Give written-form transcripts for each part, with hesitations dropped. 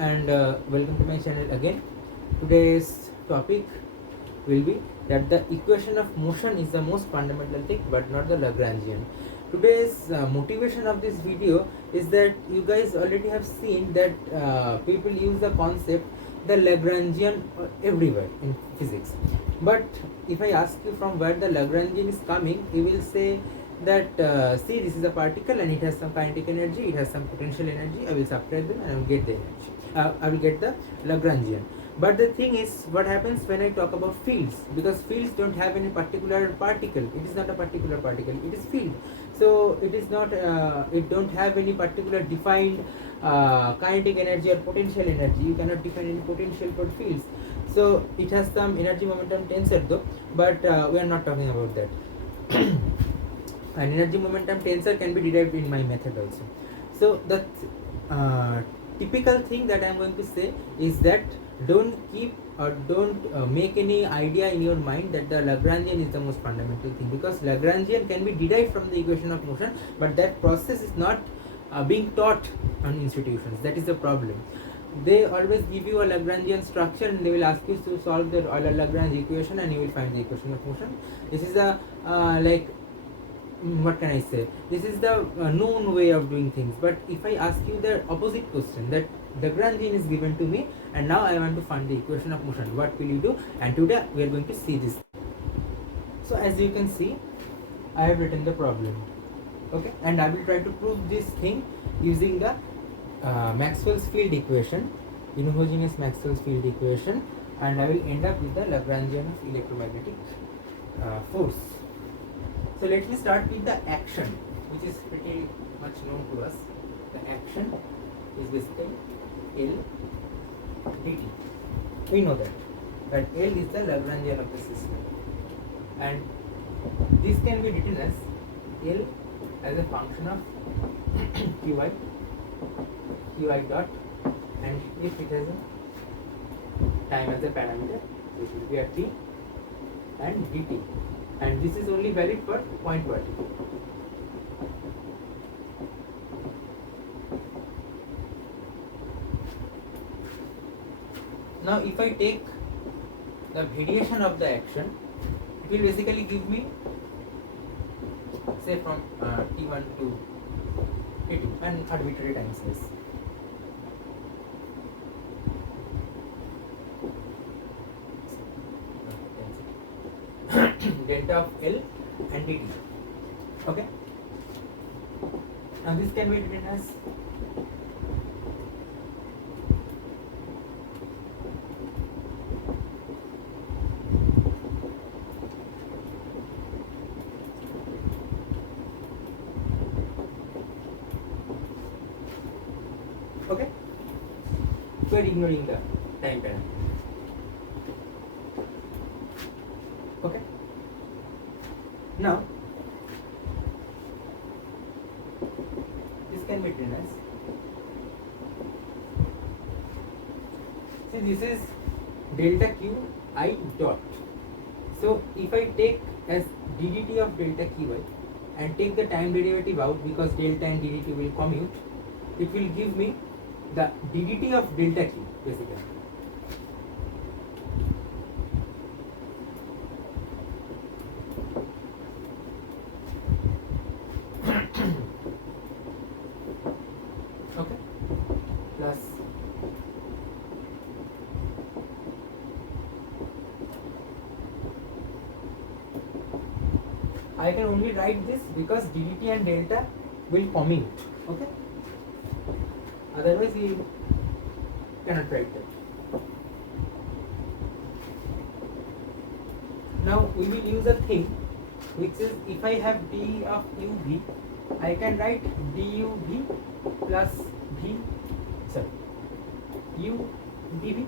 and welcome to my channel again. Today's topic will be that the equation of motion is the most fundamental thing but not the Lagrangian. Today's motivation of this video is that you guys already have seen that people use the concept the Lagrangian everywhere in physics. But if I ask you from where the Lagrangian is coming, you will say that see, this is a particle and it has some kinetic energy, it has some potential energy. I will subtract them and I will get the energy. I will get the Lagrangian. But the thing is, what happens when I talk about fields? Because fields don't have any particular particle. It is not a particular particle. It is field. So it is not. It don't have any particular defined kinetic energy or potential energy. You cannot define any potential for fields. So it has some energy momentum tensor though. But we are not talking about that. An energy momentum tensor can be derived in my method also. So the typical thing that I am going to say is that don't keep or don't make any idea in your mind that the Lagrangian is the most fundamental thing, because Lagrangian can be derived from the equation of motion, but that process is not being taught on institutions. That is the problem. They always give you a Lagrangian structure and they will ask you to solve the Lagrange equation and you will find the equation of motion. This is a what can I say? This is the known way of doing things. But if I ask you the opposite question, that Lagrangian is given to me and now I want to find the equation of motion, what will you do? And today we are going to see this. So as you can see, I have written the problem. Okay, and I will try to prove this thing using the Maxwell's field equation, inhomogeneous Maxwell's field equation, and I will end up with the Lagrangian of electromagnetic force. So let me start with the action, which is pretty much known to us. The action is basically L dt. We know that L is the Lagrangian of the system, and this can be written as L as a function of qi dot, and if it has a time as a parameter, this will be a t, and dt. And this is only valid for point vertical. Now if I take the variation of the action, it will basically give me, say, from t1 to t2, an arbitrary time slice. Delta of L and dt. Okay. Now this can be written as okay. We are ignoring the time parameter. Okay. Now, this can be written as, see, this is delta q I dot. So if I take as ddt of delta qi and take the time derivative out, because delta and ddt will commute, it will give me the ddt of delta q basically. Okay, plus I can only write this because ddt and delta will commute. Okay, otherwise we cannot write that. Now we will use a thing which is, if I have d of uv, I can write duv plus v, sorry, u dv.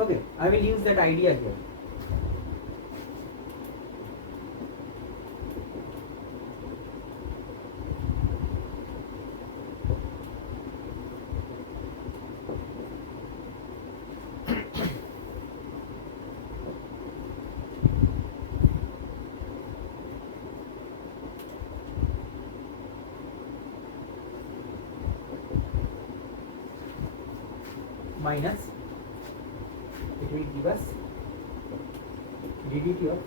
Okay, I will use that idea here. minus, it will give us ddt of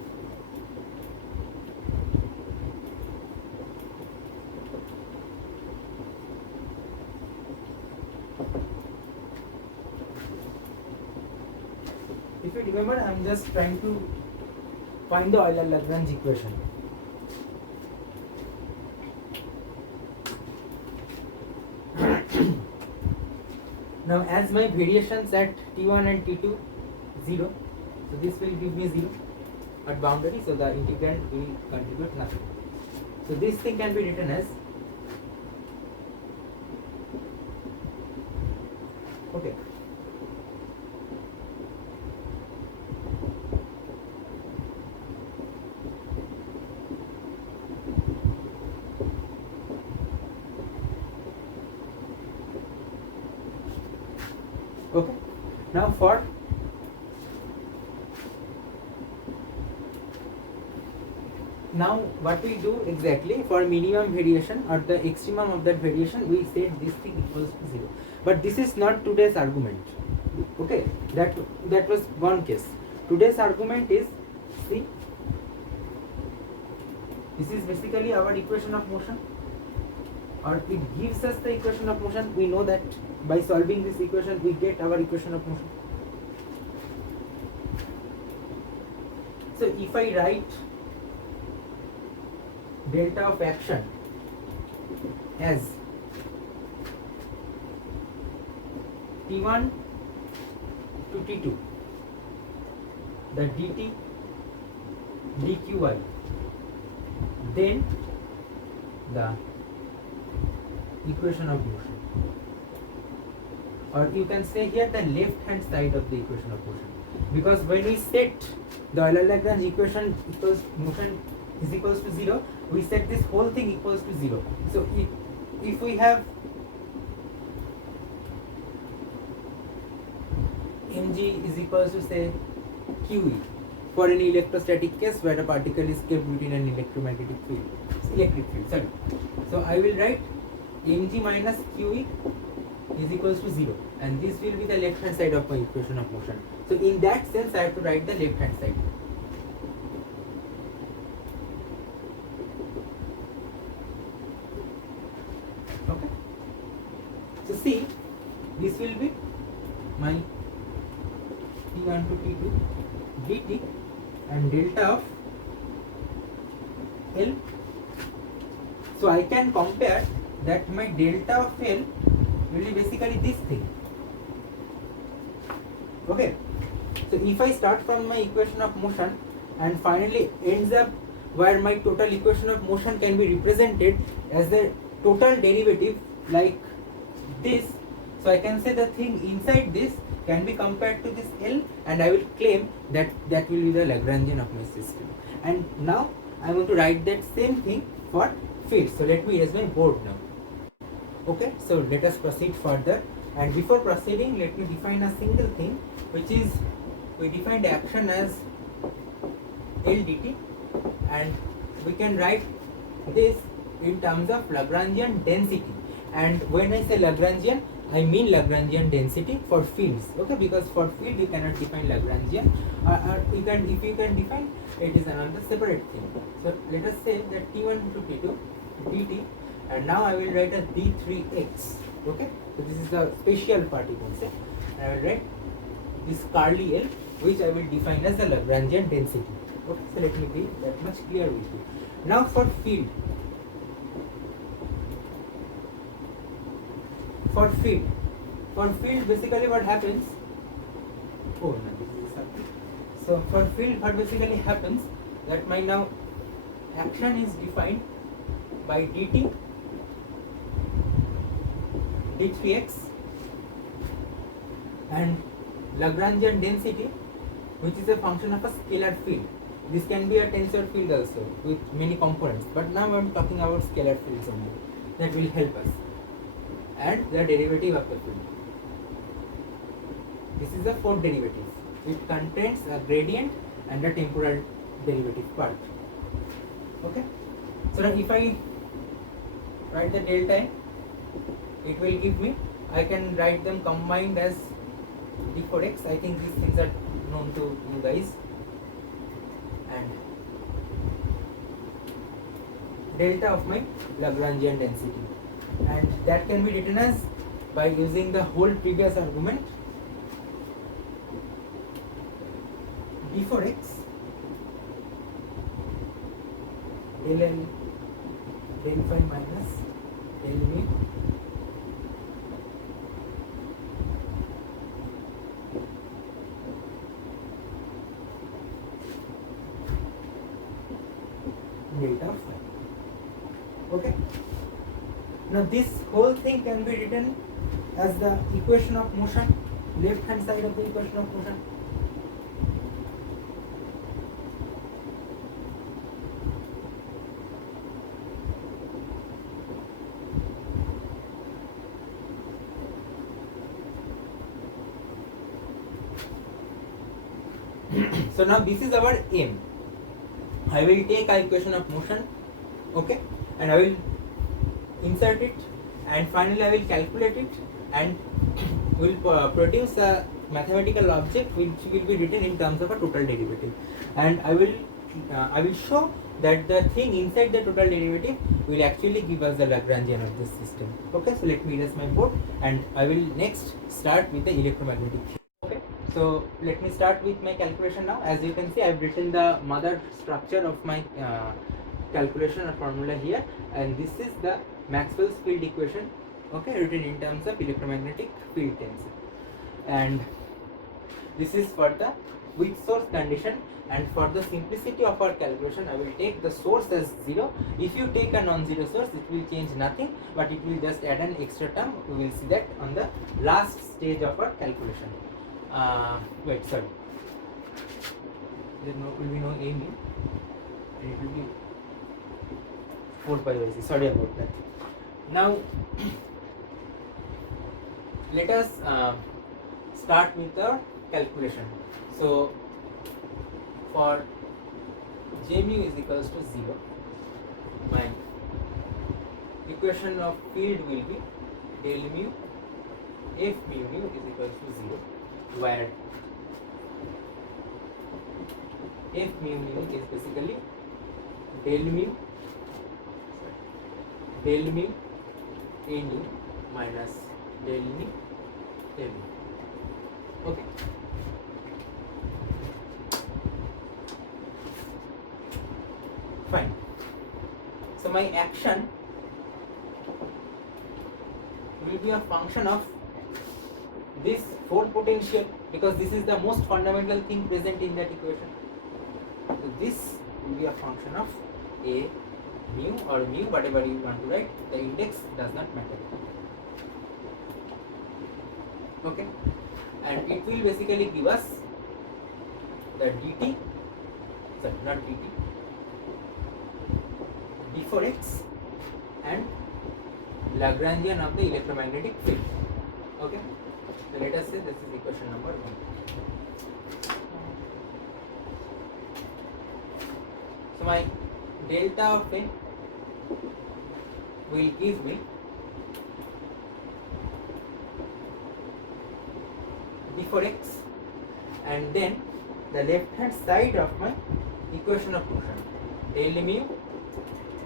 if you remember, I am just trying to find the Euler-Lagrange equation. Now as my variations at T1 and T2 0, so this will give me 0 at boundary, so the integrand will contribute nothing. So this thing can be written as, okay, okay. Now for now what we do exactly for minimum variation or the extremum of that variation, we set this thing equals to 0. But this is not today's argument. Okay, that was one case. Today's argument is, see, this is basically our equation of motion, or it gives us the equation of motion. We know that by solving this equation we get our equation of motion. So if I write delta of action as T1 to T2, the dt dqy, then the equation of motion, or you can say here the left hand side of the equation of motion, because when we set the Euler-Lagrange equation equals motion is equals to 0, we set this whole thing equals to 0. So if we have mg is equals to say qe for an electrostatic case where a particle is kept between an electromagnetic field, electric field, sorry. So I will write mg minus qe is equals to 0, and this will be the left hand side of my equation of motion. So in that sense I have to write the left hand side. Okay. So see, this will be my T1 to T2 dt and delta of L. So I can compare that my delta of L will be basically this thing. Okay. So if I start from my equation of motion and finally ends up where my total equation of motion can be represented as the total derivative like this, so I can say the thing inside this can be compared to this L, and I will claim that that will be the Lagrangian of my system. And now I want to write that same thing for field. So let me erase my board now. Okay, so let us proceed further, and before proceeding let me define a single thing, which is we defined action as L dt, and we can write this in terms of Lagrangian density. And when I say Lagrangian, I mean Lagrangian density for fields. Okay, because for field you cannot define Lagrangian, or you can, if you can define, it is another separate thing. So let us say that T1 to T2 dt, and now I will write a d3x. Okay, so this is the special part, you can say. I will write this curly L, which I will define as the Lagrangian density. Okay, so let me be that much clear with you. Now for field. For field basically what happens, oh no, this is something. So for field what basically happens, that my now action is defined by dt d3x and Lagrangian density, which is a function of a scalar field. This can be a tensor field also with many components, but now I am talking about scalar fields only. That will help us. And the derivative of the field. This is the fourth derivative. It contains a gradient and a temporal derivative part. Okay. So now if I write the delta n, it will give me, I can write them combined as d for x. I think these things are known to you guys. And delta of my Lagrangian density, and that can be written as by using the whole previous argument d for x del L del phi minus del mu delta of phi. Okay. Now this whole thing can be written as the equation of motion, left hand side of the equation of motion. So now this is our aim. I will take our equation of motion, okay, and I will insert it, and finally I will calculate it, and will produce a mathematical object which will be written in terms of a total derivative, and I will show that the thing inside the total derivative will actually give us the Lagrangian of this system. Okay, so let me erase my board, and I will next start with the electromagnetic. Okay, so let me start with my calculation now. As you can see, I have written the mother structure of my calculation or formula here, and this is the Maxwell's field equation, okay, written in terms of electromagnetic field tensor, and this is for the with source condition. And for the simplicity of our calculation, I will take the source as 0. If you take a non-zero source, it will change nothing, but it will just add an extra term. We will see that on the last stage of our calculation. Wait, sorry. There will be no A mu, and it will be 4 pi by c. Sorry about that. Now, let us start with the calculation. So, for J mu is equals to 0, my equation of field will be del mu f mu is equals to 0, where f mu is basically del mu a nu minus del mu a mu. Okay. Fine. So my action will be a function of this 4 potential, because this is the most fundamental thing present in that equation. So this will be a function of a mu or mu, whatever you want to write. The index does not matter. Okay, and it will basically give us the dt, sorry, not dt, d for x and Lagrangian of the electromagnetic field. Okay, so let us say this is equation number 1. So my delta of n will give me d for x, and then the left hand side of my equation of motion, del mu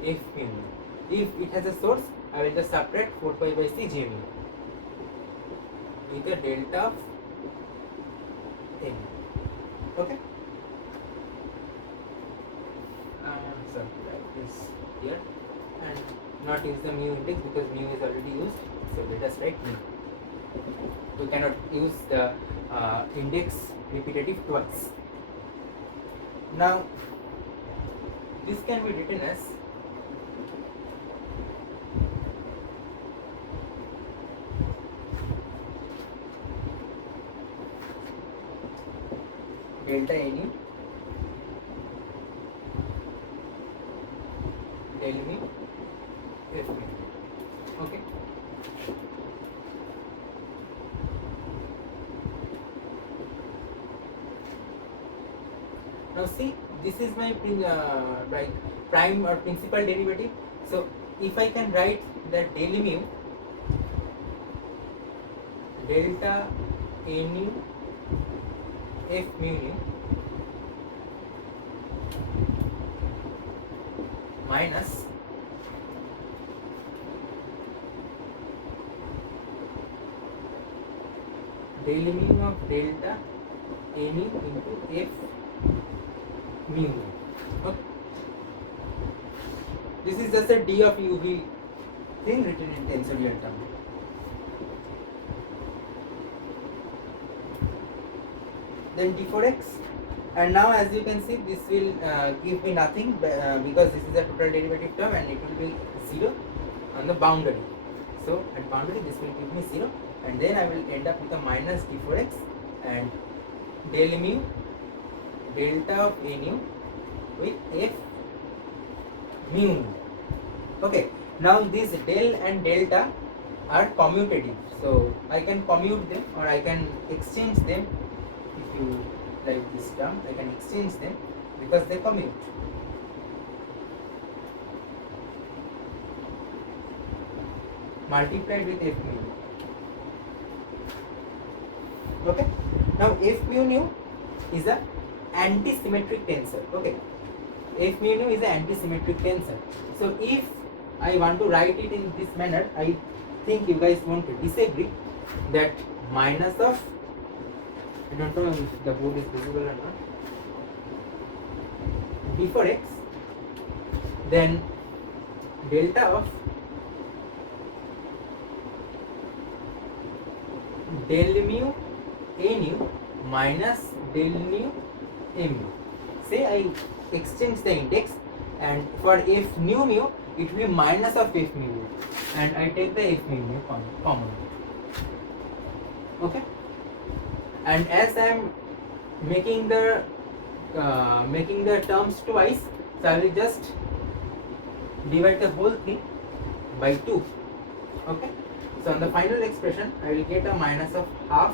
f mu. If it has a source, I will just subtract 4 pi by c j mu with a delta of n. Okay. So write this here and not use the mu index because mu is already used. So let us write mu. We cannot use the index repetitive twice. Now this can be written as delta nu del mu f mu. Okay. Now see, this is my right prime or principal derivative. So if I can write that del mu delta A nu F mu nu minus del mu of delta A nu into F mu nu. Okay. This is just a d of uv thing written in tensorial term. Then d for x, and now as you can see this will give me nothing because this is a total derivative term and it will be 0 on the boundary. So at boundary this will give me 0, and then I will end up with a minus d for x and del mu delta of A nu with F mu nu. Okay, now these del and delta are commutative, so I can commute them or I can exchange them. If you like this term, I can exchange them because they commute. Multiplied with F mu nu. Okay, now F mu nu is a anti-symmetric tensor. Okay, F mu nu is an anti-symmetric tensor. So if I want to write it in this manner, I think you guys won't disagree that minus of, I don't know if the board is visible or not, d for x, then delta of del mu A nu minus del nu A mu. Say I exchange the index, and for F nu mu it will be minus of F mu nu, and I take the F mu nu common. Okay, and as I am making the terms twice, so I will just divide the whole thing by 2. Okay, so on the final expression I will get a minus of half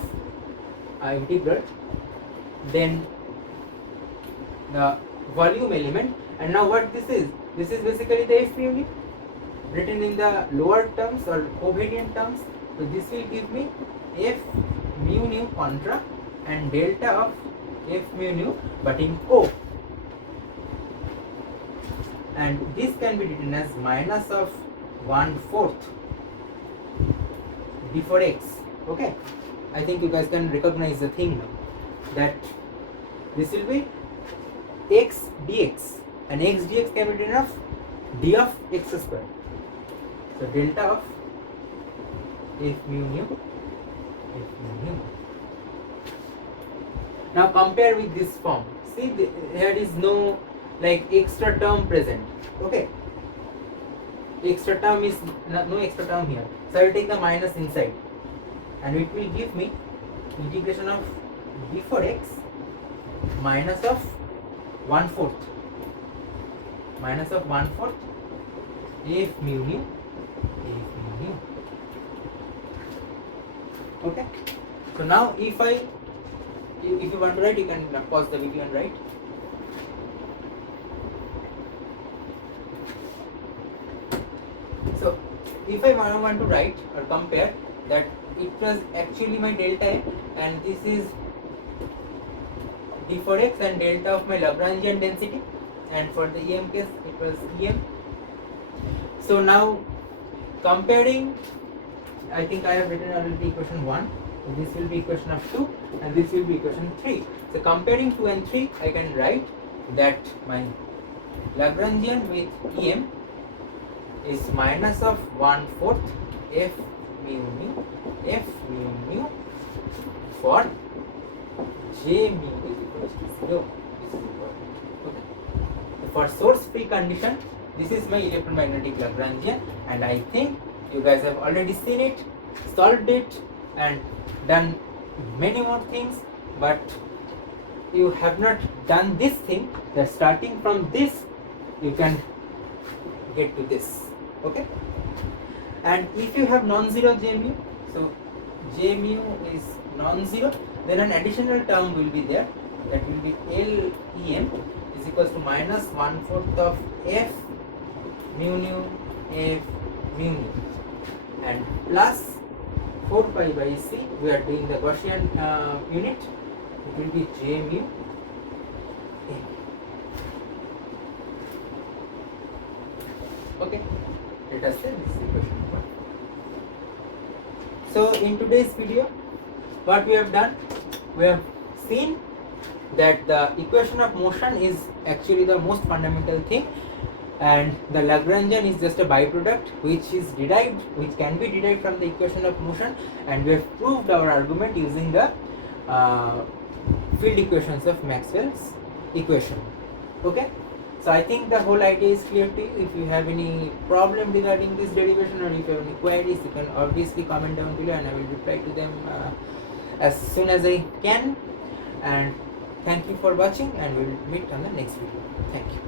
integral, then the volume element, and now what this is basically the F mu nu written in the lower terms or covariant terms. So this will give me F mu nu contra and delta of F mu nu but in O, and this can be written as minus of 1/4 d for x. Okay, I think you guys can recognize the thing now, that this will be x dx, and x dx can be written as d of x square. So delta of F mu nu. Now compare with this form. See, here is no like extra term present. Okay, extra term is no extra term here, so I will take the minus inside, and it will give me integration of d for x minus of 1/4 F mu nu. Okay, so now if you want to write, you can pause the video and write. So if I want to write or compare that it was actually my delta f, and this is d for x and delta of my Lagrangian density, and for the E.M case it was E.M. So now comparing, I think I have written already equation 1, and this will be equation of 2, and this will be equation 3. So comparing 2 and 3, I can write that my Lagrangian with E.M is minus of 1/4 F mu nu for J mu is equals to 0. Okay. For source free condition, this is my electromagnetic Lagrangian, and I think you guys have already seen it, solved it, and done many more things, but you have not done this thing, that starting from this you can get to this. Okay, and if you have non-zero J mu, so J mu is non-zero, then an additional term will be there, that will be LEM is equals to minus 1/4 of F mu nu F mu nu, and plus 4 pi by c. We are doing the Gaussian unit. It will be j mu. Okay, let us say this is equation 1. So in today's video, what we have done, we have seen that the equation of motion is actually the most fundamental thing, and the Lagrangian is just a byproduct which is derived, which can be derived from the equation of motion, and we have proved our argument using the field equations of Maxwell's equation. Okay, so I think the whole idea is clear to you. If you have any problem regarding this derivation, or if you have any queries, you can obviously comment down below and I will reply to them as soon as I can. And thank you for watching, and we will meet on the next video. Thank you.